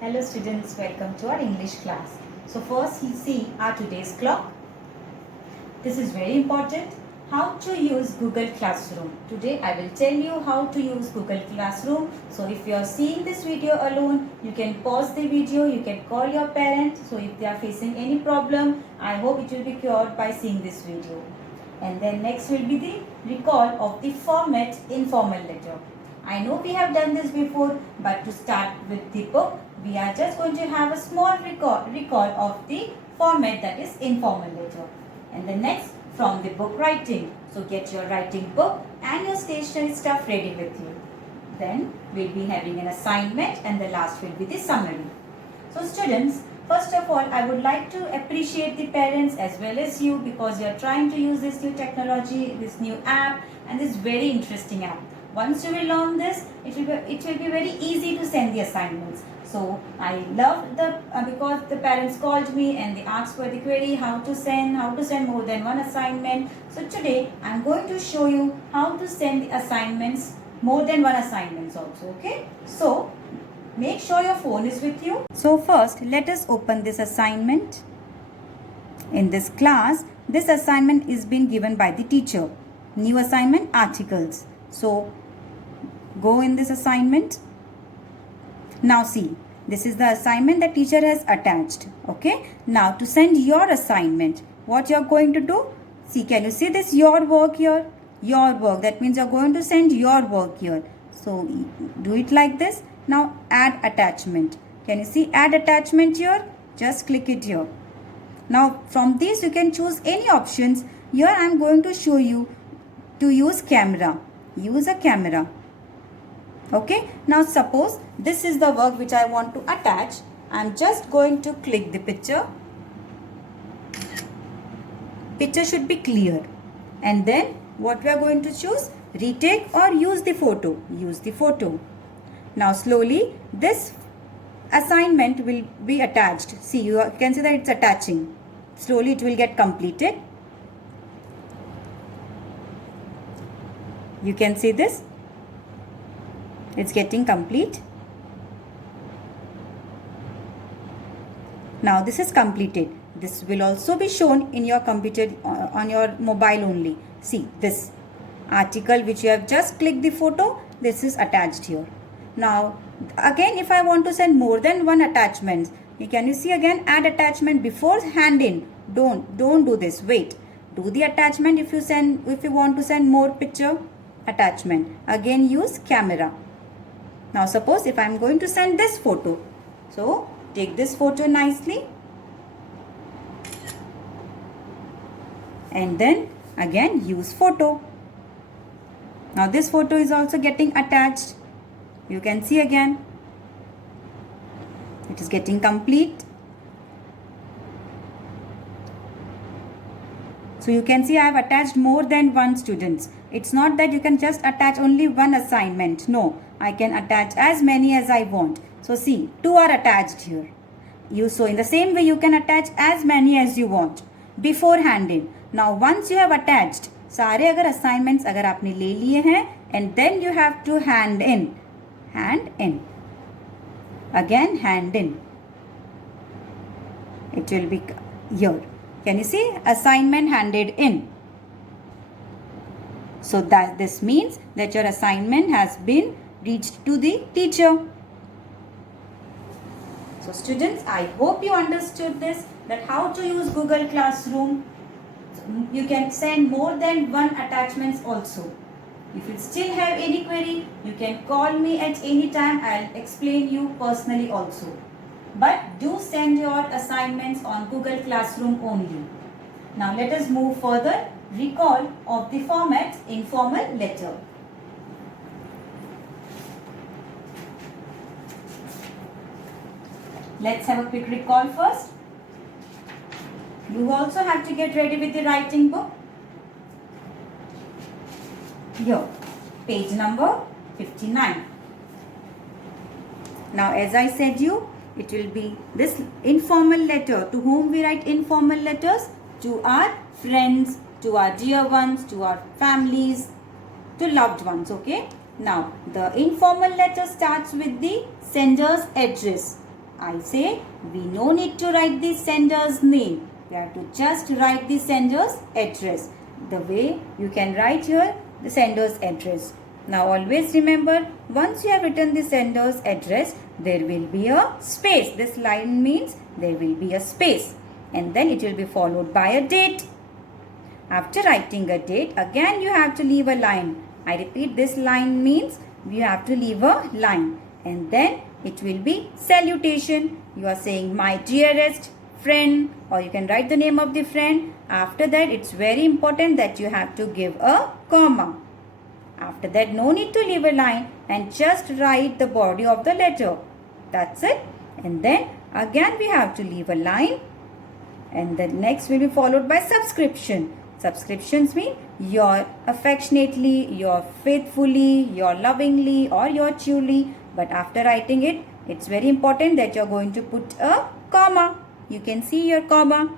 Hello students, welcome to our English class. So first you see our today's clock. This is very important. How to use Google Classroom. Today I will tell you how to use Google Classroom. So if you are seeing this video alone, you can pause the video, you can call your parents. So if they are facing any problem, I hope it will be cured by seeing this video. And then next will be the recall of the format informal letter. I know we have done this before, but to start with the book, we are just going to have a small recall of the format, that is informal letter. And the next from the book writing. So get your writing book and your stationery stuff ready with you. Then we'll be having an assignment and the last will be the summary. So students, first of all, I would like to appreciate the parents as well as you because you are trying to use this new technology, this new app and this very interesting app. Once you will learn this, it will be very easy to send the assignments. So I love because the parents called me and they asked for the query how to send more than one assignment. So today I am going to show you how to send the assignments, more than one assignments also. Okay. So make sure your phone is with you. So first let us open this assignment. In this class, this assignment is being given by the teacher. New assignment, articles. So go in this assignment. Now see, this is the assignment the teacher has attached. Okay. Now to send your assignment, what you are going to do? See, can you see this your work here? Your work. That means you are going to send your work here. So do it like this. Now add attachment. Can you see add attachment here? Just click it here. Now from this you can choose any options. Here I am going to show you to use camera. Use a camera. Okay. Now suppose this is the work which I want to attach. I am just going to click the picture. Picture should be clear. And then what we are going to choose? Retake or use the photo. Use the photo. Now slowly this assignment will be attached. See, you can see that it's attaching. Slowly it will get completed. You can see this. It's getting complete. Now this is completed. This will also be shown in your computer on your mobile only. See this article which you have just clicked the photo. This is attached here. Now again if I want to send more than one attachment, can you see again add attachment before hand in. Don't do this. Wait. Do the attachment if you want to send more picture attachment. Again use camera. Now suppose if I am going to send this photo. So take this photo nicely. And then again use photo. Now this photo is also getting attached. You can see again. It is getting complete. So you can see I have attached more than one students. It's not that you can just attach only one assignment. No, I can attach as many as I want. So see, 2 are attached here. So in the same way you can attach as many as you want before hand in. Now once you have attached, सारे अगर assignments अगर आपने ले लिए हैं and then you have to hand in. Hand in. Again hand in. It will be here. Can you see? Assignment handed in. So that this means that your assignment has been reached to the teacher. So students, I hope you understood this, that how to use Google Classroom. You can send more than one attachments also. If you still have any query, you can call me at any time. I'll explain you personally also. But do send your assignments on Google Classroom only. Now let us move further. Recall of the format informal letter. Let's have a quick recall first. You also have to get ready with the writing book. Here, page number 59. Now as I said you, it will be this informal letter. To whom we write informal letters? To our friends, to our dear ones, to our families, to loved ones. Okay. Now the informal letter starts with the sender's address. I say we no need to write the sender's name. We have to just write the sender's address. The way you can write here the sender's address. Now always remember, once you have written the sender's address, there will be a space. This line means there will be a space. And then it will be followed by a date. After writing a date, again you have to leave a line. I repeat, this line means you have to leave a line. And then it will be salutation. You are saying my dearest friend, or you can write the name of the friend. After that, it's very important that you have to give a comma. After that, no need to leave a line and just write the body of the letter. That's it. And then again we have to leave a line. And the next will be followed by subscription. Subscriptions mean your affectionately, your faithfully, your lovingly, or your truly. But after writing it, it's very important that you're going to put a comma. You can see your comma.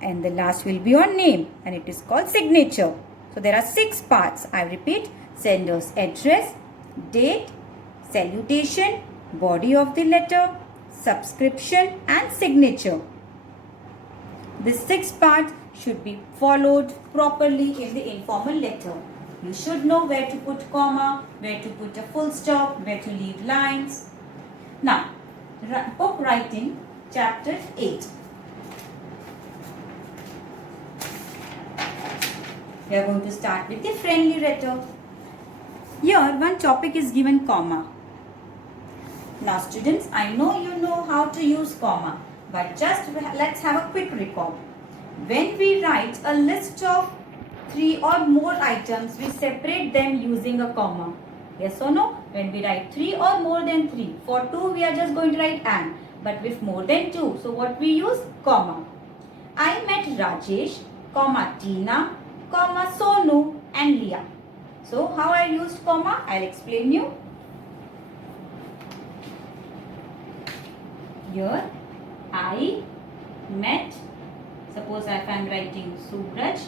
And the last will be your name, and it is called signature. So there are 6 parts. I repeat, sender's address, date, salutation, body of the letter, subscription and signature. These 6 parts should be followed properly in the informal letter. You should know where to put comma, where to put a full stop, where to leave lines. Now, book writing, chapter 8. We are going to start with the friendly letter. Here, one topic is given comma. Now, students, I know you know how to use comma, but just let's have a quick recall. When we write a list of 3 or more items, we separate them using a comma. Yes or no? When we write 3 or more than 3, for 2 we are just going to write and. But with more than 2, so what we use? Comma. I met Rajesh, comma Tina, comma Sonu and Leah. So how I used comma? I'll explain you. Here I met, suppose if I am writing Suraj,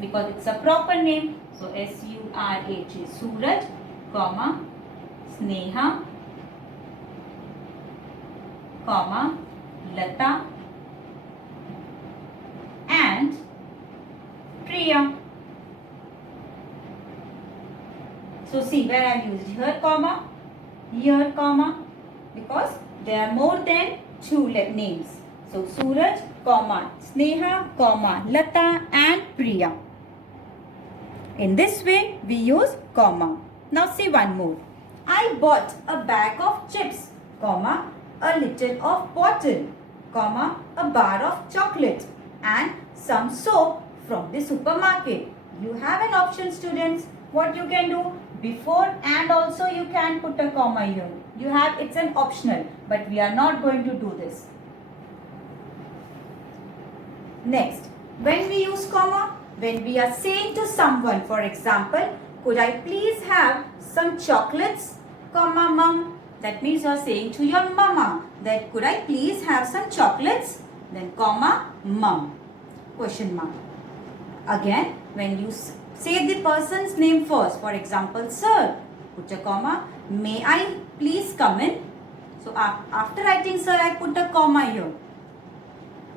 because it's a proper name, so S-U-R-H is Suraj, comma Sneha, comma Lata and Priya. So see where I have used here comma, because there are more than 2 names. So Suraj, comma Sneha, comma Lata and Priya. In this way we use comma. Now see one more. I bought a bag of chips, comma a liter of bottle, comma a bar of chocolate and some soap from the supermarket. You have an option, students. What you can do? Before and also you can put a comma here. You have, it's an optional, but we are not going to do this. Next, when we use comma, when we are saying to someone, for example, could I please have some chocolates, comma mum. That means you are saying to your mama that could I please have some chocolates, then comma mum, question mark. Again, when you say the person's name first, for example, sir, put a comma, may I please come in? So after writing sir, I put a comma here.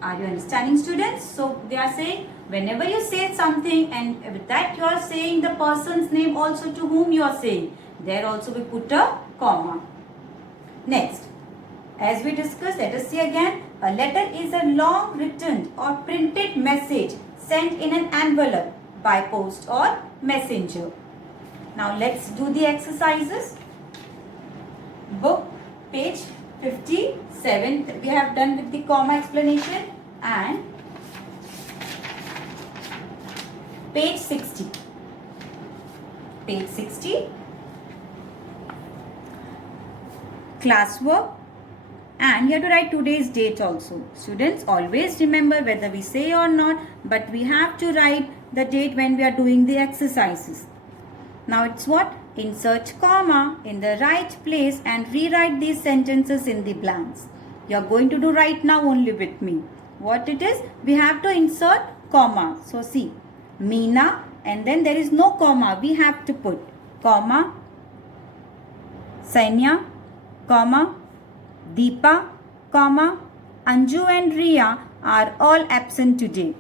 Are you understanding, students? So they are saying whenever you say something and with that you are saying the person's name also to whom you are saying, there also we put a comma. Next, as we discussed, let us see again. A letter is a long written or printed message sent in an envelope by post or messenger. Now let's do the exercises. Book page 57 we have done with the comma explanation, and page 60. Page 60, classwork, and you have to write today's date also. Students, always remember whether we say or not, but we have to write the date when we are doing the exercises. Now it's what? Insert comma in the right place and rewrite these sentences in the blanks. You are going to do right now only with me. What it is? We have to insert comma. So see, Meena, and then there is no comma. We have to put comma Sanya, comma Deepa, comma, Anju and Riya are all absent today.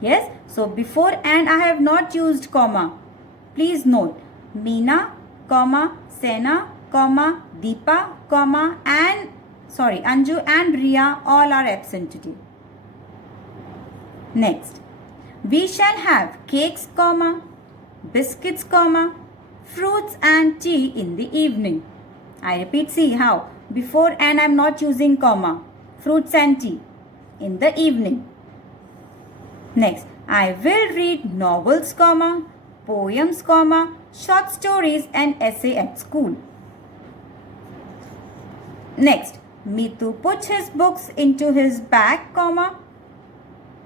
Yes, so before and I have not used comma. Please note, Meena, comma, Sena, comma, Deepa, comma, Anju and Riya all are absent today. Next, we shall have cakes, comma, biscuits, comma, fruits and tea in the evening. I repeat, see how before and I am not using comma. Fruits and tea in the evening. Next, I will read novels, comma, poems, comma, short stories and essay at school. Next, Mitu put his books into his bag, comma,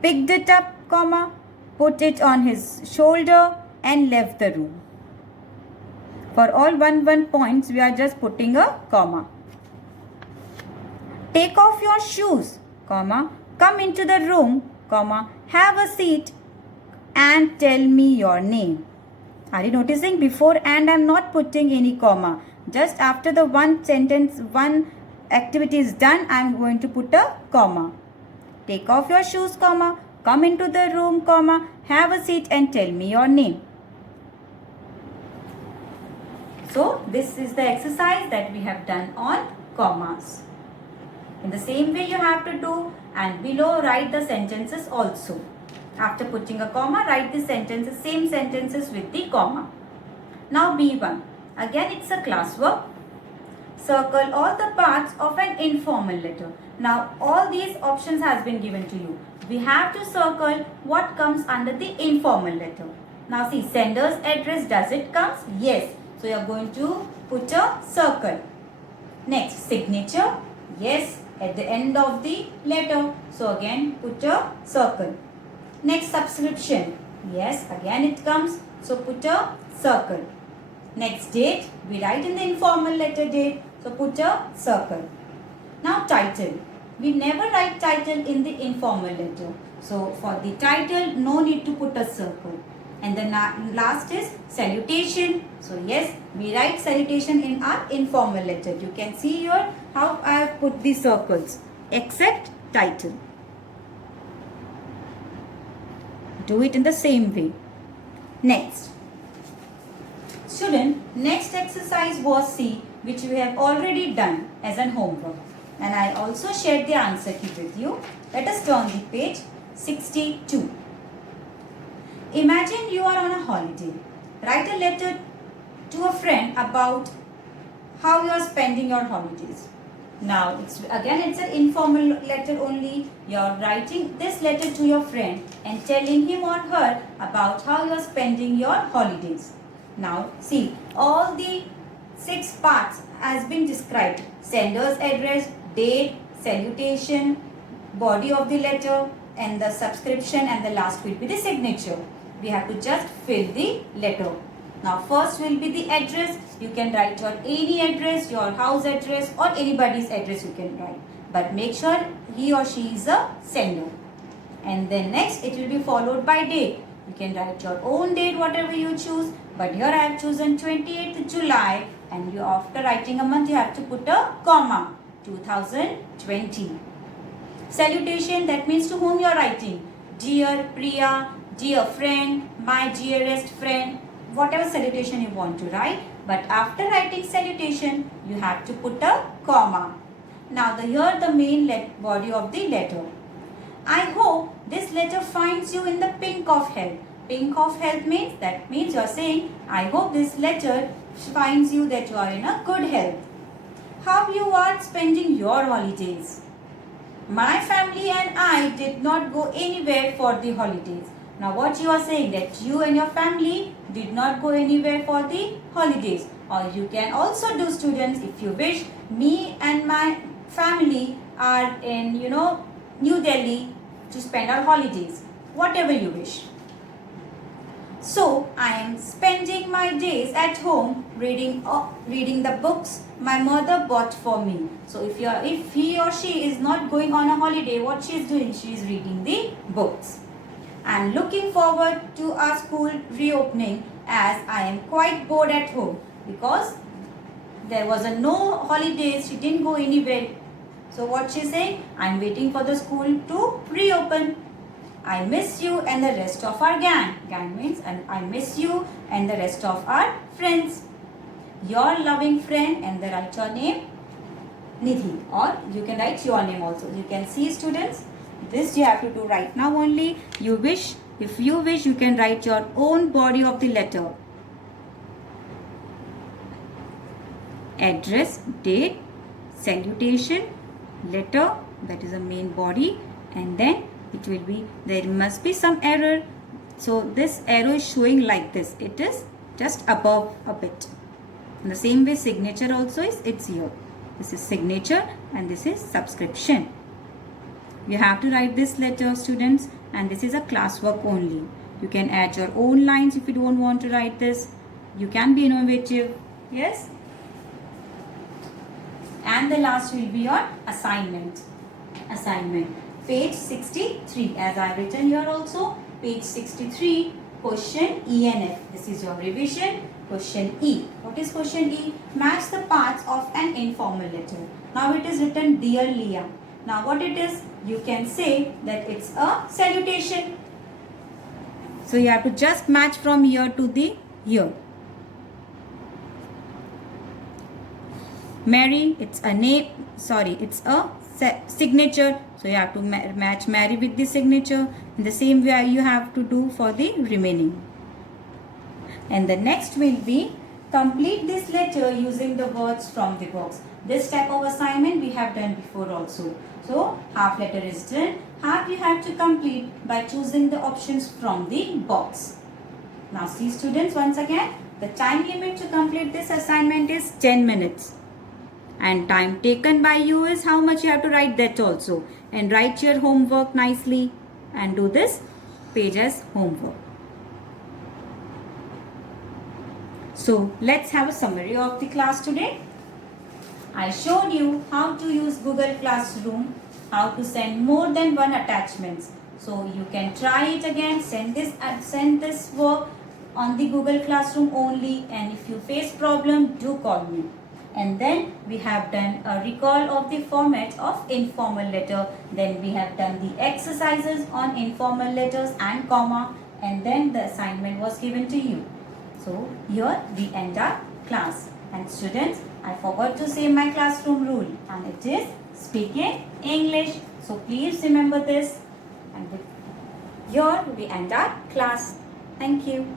picked it up, comma, put it on his shoulder and left the room. For all 1 points, we are just putting a comma. Take off your shoes, comma, come into the room, comma, have a seat and tell me your name. Are you noticing before and I am not putting any comma. Just after the one sentence, one activity is done, I am going to put a comma. Take off your shoes, comma, come into the room, comma, have a seat and tell me your name. So this is the exercise that we have done on commas. In the same way you have to do, and below write the sentences also. After putting a comma, write the sentences, same sentences with the comma. Now B1. Again it's a classwork. Circle all the parts of an informal letter. Now all these options has been given to you. We have to circle what comes under the informal letter. Now see, sender's address, does it comes? Yes. So you are going to put a circle. Next, signature. Yes, at the end of the letter. So again put a circle. Next, subscription. Yes, again it comes. So put a circle. Next, date. We write in the informal letter date. So put a circle. Now title. We never write title in the informal letter. So for the title, no need to put a circle. And the last is salutation. So yes, we write salutation in our informal letter. You can see here how I have put the circles except title. Do it in the same way. Next. Student, next exercise was C, which we have already done as an homework. And I also shared the answer key with you. Let us turn the page 62. Imagine you are on a holiday. Write a letter to a friend about how you are spending your holidays. Now, it's an informal letter only. You are writing this letter to your friend and telling him or her about how you are spending your holidays. Now, see, all the 6 parts has been described. Sender's address, date, salutation, body of the letter, and the subscription, and the last will be the signature. We have to just fill the letter. Now first will be the address. You can write your any address, your house address or anybody's address you can write. But make sure he or she is a sender. And then next it will be followed by date. You can write your own date whatever you choose. But here I have chosen 28th July, and you after writing a month you have to put a comma. 2020. Salutation, that means to whom you are writing. Dear Priya, dear friend, my dearest friend, whatever salutation you want to write. But after writing salutation, you have to put a comma. Now here the main body of the letter. I hope this letter finds you in the pink of health. Pink of health means, that means you are saying, I hope this letter finds you that you are in a good health. How you are spending your holidays. My family and I did not go anywhere for the holidays. Now what you are saying, that you and your family did not go anywhere for the holidays. Or you can also do, students, if you wish, me and my family are in New Delhi to spend our holidays. Whatever you wish. So I am spending my days at home reading the books my mother bought for me. So if he or she is not going on a holiday, what she is doing? She is reading the books. I am looking forward to our school reopening as I am quite bored at home, because there was a no holidays. She didn't go anywhere. So what she saying? I'm waiting for the school to reopen. I miss you and the rest of our gang. Gang means and I miss you and the rest of our friends. Your loving friend, and then write your name Nidhi, or you can write your name also. You can see students, this you have to do right now only. If you wish, you can write your own body of the letter. Address, date, salutation, letter, that is the main body, and then it will be, there must be some error. So this arrow is showing like this. It is just above a bit. In the same way, signature also is, it's here. This is signature and this is subscription. You have to write this letter, students, and this is a classwork only. You can add your own lines if you don't want to write this. You can be innovative. Yes? And the last will be your assignment. Assignment. Page 63. As I have written here also, page 63, question E and F. This is your revision. Question E. What is question E? Match the parts of an informal letter. Now it is written, Dear Leah. Now what it is? You can say that it's a salutation. So you have to just match from here to the here. Mary, it's a name, sorry, it's a signature. So you have to match Mary with the signature. In the same way you have to do for the remaining. And the next will be complete this letter using the words from the box. This type of assignment we have done before also. So half letter is done. Half you have to complete by choosing the options from the box. Now see students, once again, the time limit to complete this assignment is 10 minutes. And time taken by you is how much you have to write that also. And write your homework nicely and do this page as homework. So let's have a summary of the class today. I showed you how to use Google Classroom, how to send more than one attachments. So you can try it again, send this work on the Google Classroom only, and if you face problem, do call me. And then we have done a recall of the format of informal letter. Then we have done the exercises on informal letters and comma, and then the assignment was given to you. So here we end our class. And students, I forgot to say my classroom rule, and it is speaking English. So please remember this. And here we end our class. Thank you.